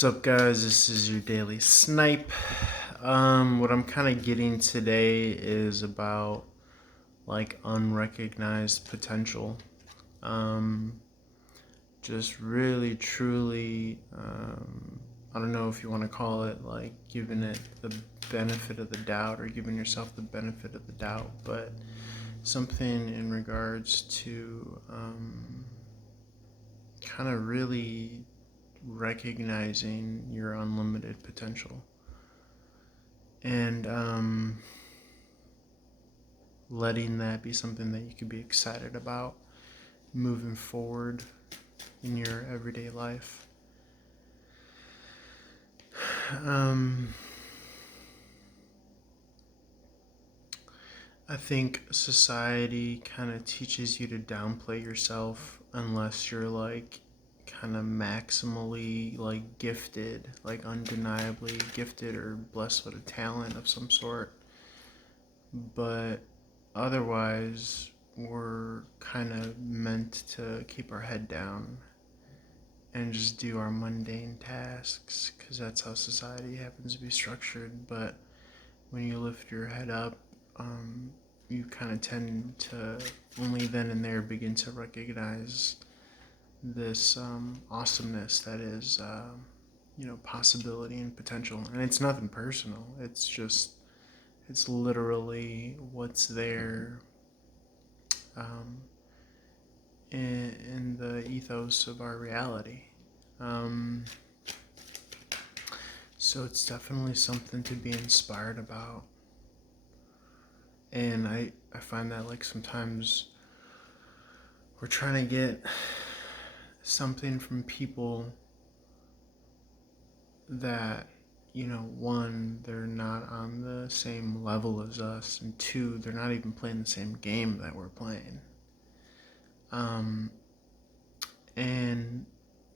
What's up, guys? This is your daily snipe. What I'm kind of getting today is about like unrecognized potential. Um, just really, truly, I don't know if you want to call it like giving it the benefit of the doubt or giving yourself the benefit of the doubt, but something in regards to kind of really recognizing your unlimited potential and letting that be something that you could be excited about moving forward in your everyday life. Um, I think society kind of teaches you to downplay yourself unless you're like kind of maximally like gifted, like undeniably gifted or blessed with a talent of some sort. But otherwise, we're kind of meant to keep our head down and just do our mundane tasks because that's how society happens to be structured. But when you lift your head up, you kind of tend to only then and there begin to recognize this awesomeness that is, possibility and potential. And it's nothing personal. It's literally what's there um, in the ethos of our reality. Um, so it's definitely something to be inspired about. And I find that like sometimes we're trying to get something from people that, one, they're not on the same level as us, and two, they're not even playing the same game that we're playing. Um, and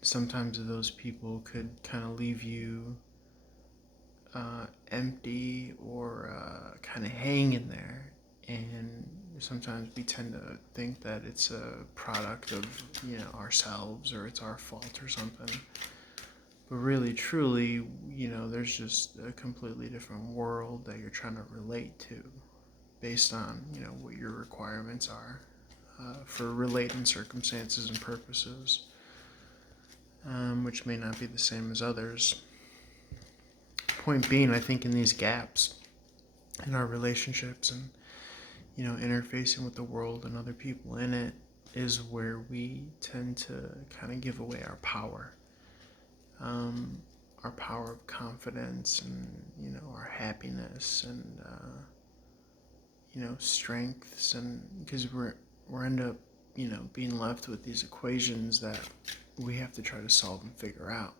sometimes those people could kind of leave you empty or kind of hanging there. And sometimes we tend to think that it's a product of, ourselves or it's our fault or something. But really, truly, there's just a completely different world that you're trying to relate to based on, what your requirements are for relating circumstances and purposes, which may not be the same as others. Point being, I think in these gaps in our relationships and, interfacing with the world and other people in it is where we tend to kind of give away our power. Our power of confidence and, our happiness and, strengths, and because we're end up, being left with these equations that we have to try to solve and figure out.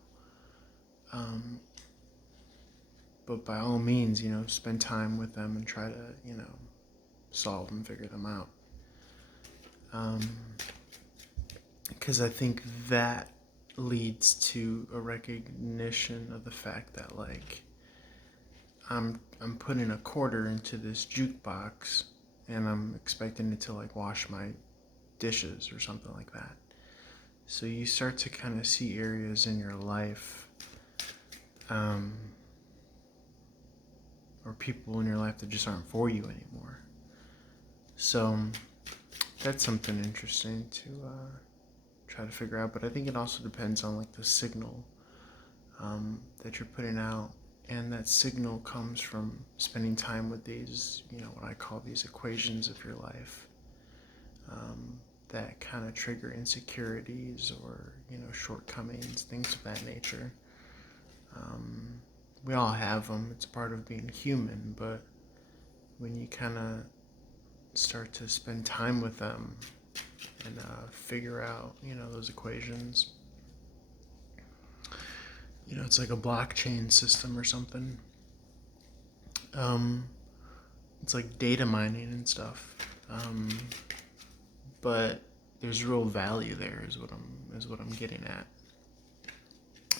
But by all means, spend time with them and try to, solve and figure them out. Because I think that leads to a recognition of the fact that like I'm putting a quarter into this jukebox and I'm expecting it to like wash my dishes or something like that. So you start to kind of see areas in your life or people in your life that just aren't for you anymore. So that's something interesting to try to figure out. But I think it also depends on like the signal that you're putting out, and that signal comes from spending time with these, what I call these equations of your life that kind of trigger insecurities or shortcomings, things of that nature. We all have them. It's part of being human, but when you kind of start to spend time with them and figure out, those equations, it's like a blockchain system or something. It's like data mining and stuff, but there's real value there, is what I'm getting at,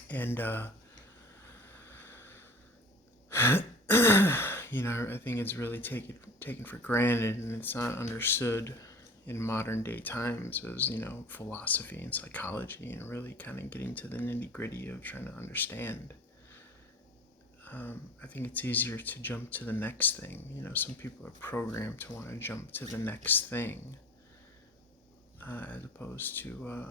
and I think it's really taken for granted, and it's not understood in modern day times as, philosophy and psychology, and really kind of getting to the nitty gritty of trying to understand. I think it's easier to jump to the next thing. Some people are programmed to want to jump to the next thing, as opposed to,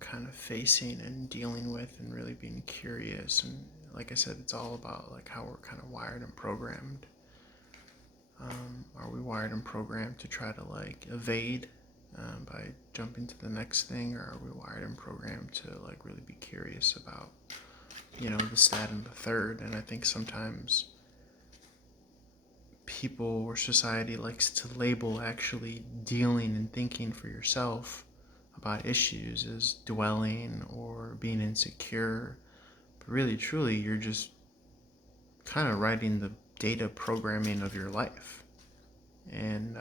kind of facing and dealing with and really being curious. And like I said, it's all about like how we're kind of wired and programmed. Are we wired and programmed to try to like evade by jumping to the next thing, or are we wired and programmed to like really be curious about, this, that, and the third? And I think sometimes people or society likes to label actually dealing and thinking for yourself about issues as dwelling or being insecure. But really, truly, you're just kind of writing the data programming of your life. And,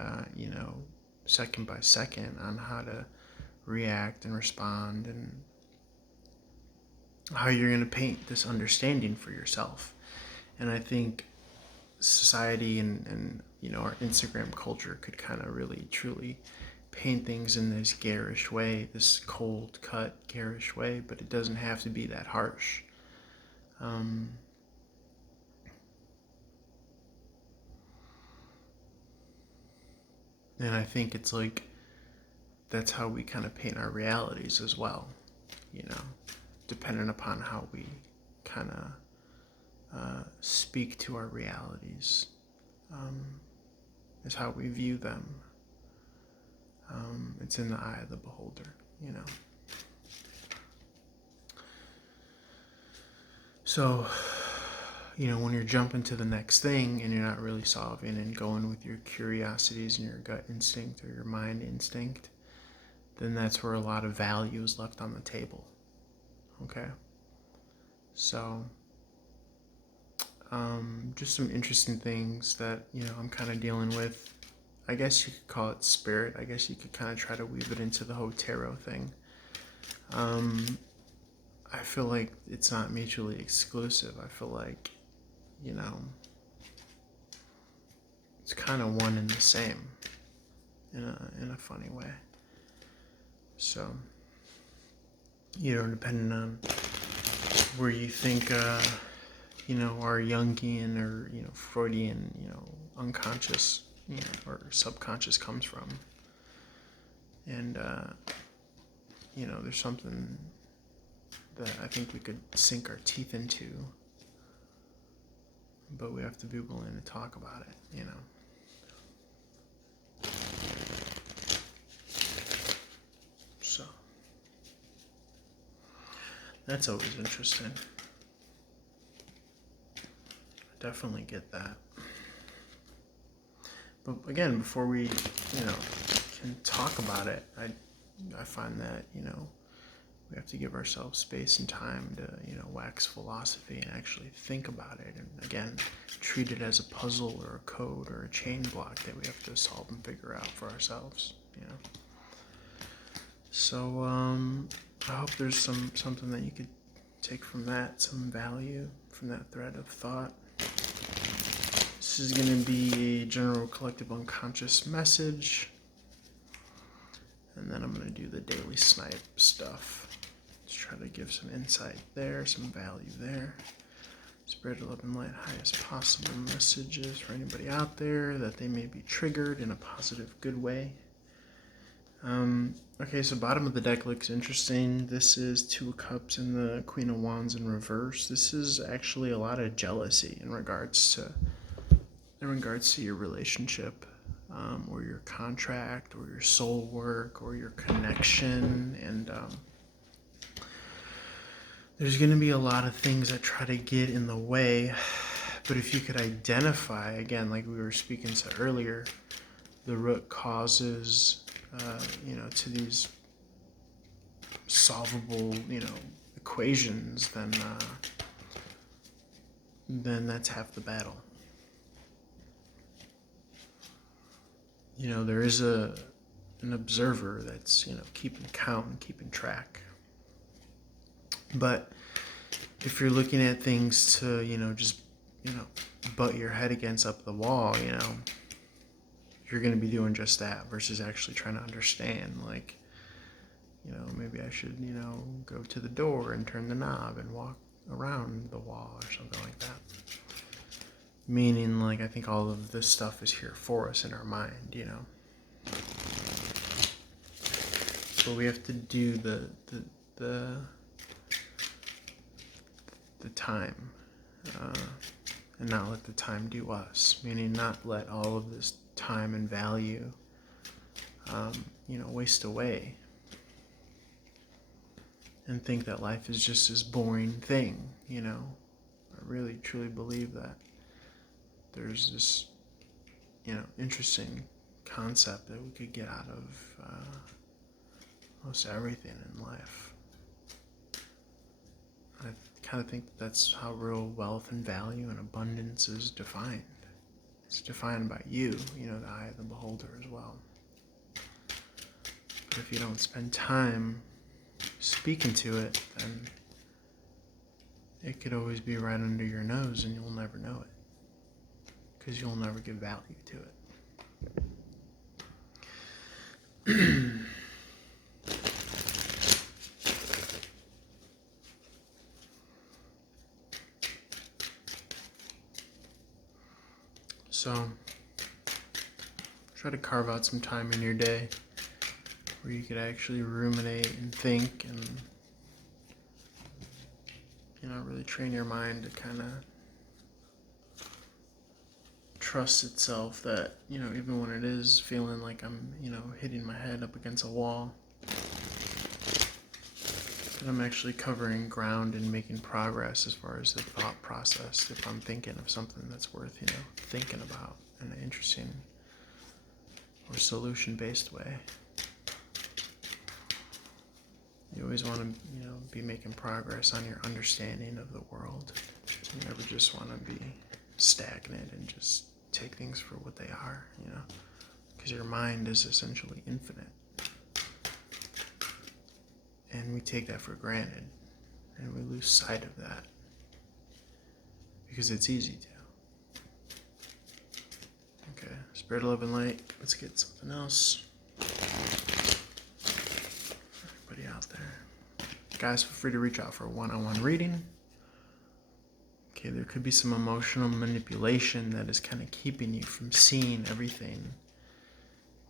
second by second on how to react and respond, and how you're going to paint this understanding for yourself. And I think society and our Instagram culture could kind of really truly paint things in this garish way, this cold cut garish way, but it doesn't have to be that harsh. And I think it's like that's how we kind of paint our realities as well, depending upon how we kind of speak to our realities, is how we view them. It's in the eye of the beholder, So, when you're jumping to the next thing and you're not really solving and going with your curiosities and your gut instinct or your mind instinct, then that's where a lot of value is left on the table. Okay? So, just some interesting things that, I'm kind of dealing with. I guess you could call it spirit. I guess you could kind of try to weave it into the whole tarot thing. I feel like it's not mutually exclusive. I feel like, it's kind of one and the same in a funny way. So, depending on where you think, our Jungian or, Freudian, unconscious, or subconscious comes from. And, there's something that I think we could sink our teeth into, but we have to be willing to talk about it, So, that's always interesting. I definitely get that. But again, before we, can talk about it, I find that, we have to give ourselves space and time to, wax philosophy and actually think about it. And again, treat it as a puzzle or a code or a chain block that we have to solve and figure out for ourselves, So, I hope there's something that you could take from that, some value from that thread of thought. This is going to be a general collective unconscious message. And then I'm going to do the daily snipe stuff. Let's try to give some insight there, some value there. Spread love and light, highest possible messages for anybody out there that they may be triggered in a positive, good way. Okay, so bottom of the deck looks interesting. This is Two of Cups and the Queen of Wands in reverse. This is actually a lot of jealousy in regards to your relationship, or your contract, or your soul work, or your connection. And there's going to be a lot of things that try to get in the way. But if you could identify, again, like we were speaking to earlier, the root causes, to these solvable, equations, then that's half the battle. There is an observer that's, keeping count and keeping track. But if you're looking at things to, just, butt your head against up the wall, you're going to be doing just that versus actually trying to understand, like, maybe I should, go to the door and turn the knob and walk around the wall or something like that. Meaning, like, I think all of this stuff is here for us in our mind, But we have to do the time, and not let the time do us. Meaning, not let all of this time and value, waste away. And think that life is just this boring thing, I really, truly believe that there's this, interesting concept that we could get out of most everything in life. I kind of think that's how real wealth and value and abundance is defined. It's defined by you, the eye of the beholder as well. But if you don't spend time speaking to it, then it could always be right under your nose and you'll never know it. Because you'll never give value to it. So, try to carve out some time in your day where you could actually ruminate and think and, really train your mind to kind of trust itself that, even when it is feeling like I'm, hitting my head up against a wall, that I'm actually covering ground and making progress as far as the thought process if I'm thinking of something that's worth, thinking about in an interesting or solution-based way. You always want to, be making progress on your understanding of the world. You never just want to be stagnant and just take things for what they are, because your mind is essentially infinite. And we take that for granted, and we lose sight of that because it's easy to. Okay, Spirit of Love and Light, let's get something else. Everybody out there. Guys, feel free to reach out for a one-on-one reading. Okay, there could be some emotional manipulation that is kind of keeping you from seeing everything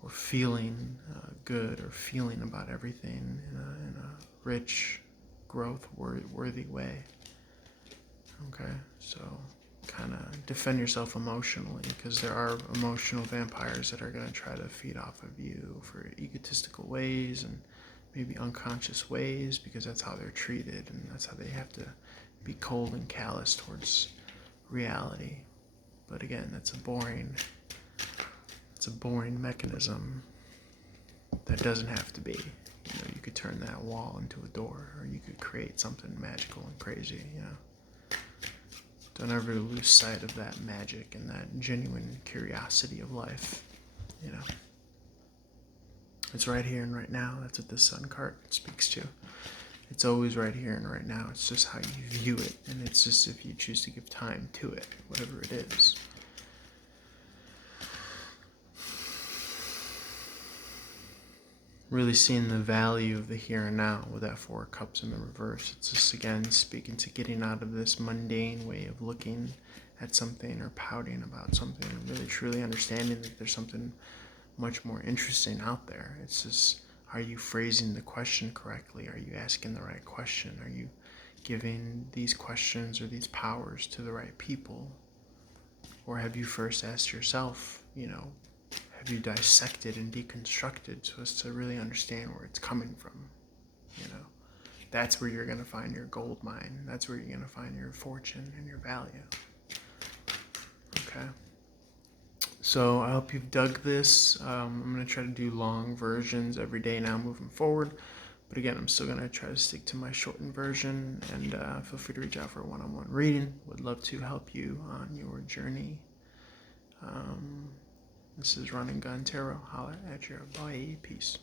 or feeling good or feeling about everything in a rich, growth-worthy way. Okay, so kind of defend yourself emotionally, because there are emotional vampires that are going to try to feed off of you for egotistical ways and maybe unconscious ways, because that's how they're treated and that's how they have to be cold and callous towards reality. But again, it's a boring mechanism that doesn't have to be. You could turn that wall into a door, or you could create something magical and crazy, Don't ever lose sight of that magic and that genuine curiosity of life, It's right here and right now. That's what the sun card speaks to. It's always right here and right now. It's just how you view it, and it's just if you choose to give time to it, whatever it is. Really seeing the value of the here and now with that Four of Cups in the reverse. It's just, again, speaking to getting out of this mundane way of looking at something or pouting about something and really truly understanding that there's something much more interesting out there. It's just, are you phrasing the question correctly? Are you asking the right question? Are you giving these questions or these powers to the right people? Or have you first asked yourself, have you dissected and deconstructed so as to really understand where it's coming from? That's where you're going to find your gold mine. That's where you're going to find your fortune and your value. Okay. So I hope you've dug this. I'm going to try to do long versions every day now moving forward. But again, I'm still going to try to stick to my shortened version. And feel free to reach out for a one-on-one reading. Would love to help you on your journey. This is Run and Gun Tarot. Holler at your boy. Peace.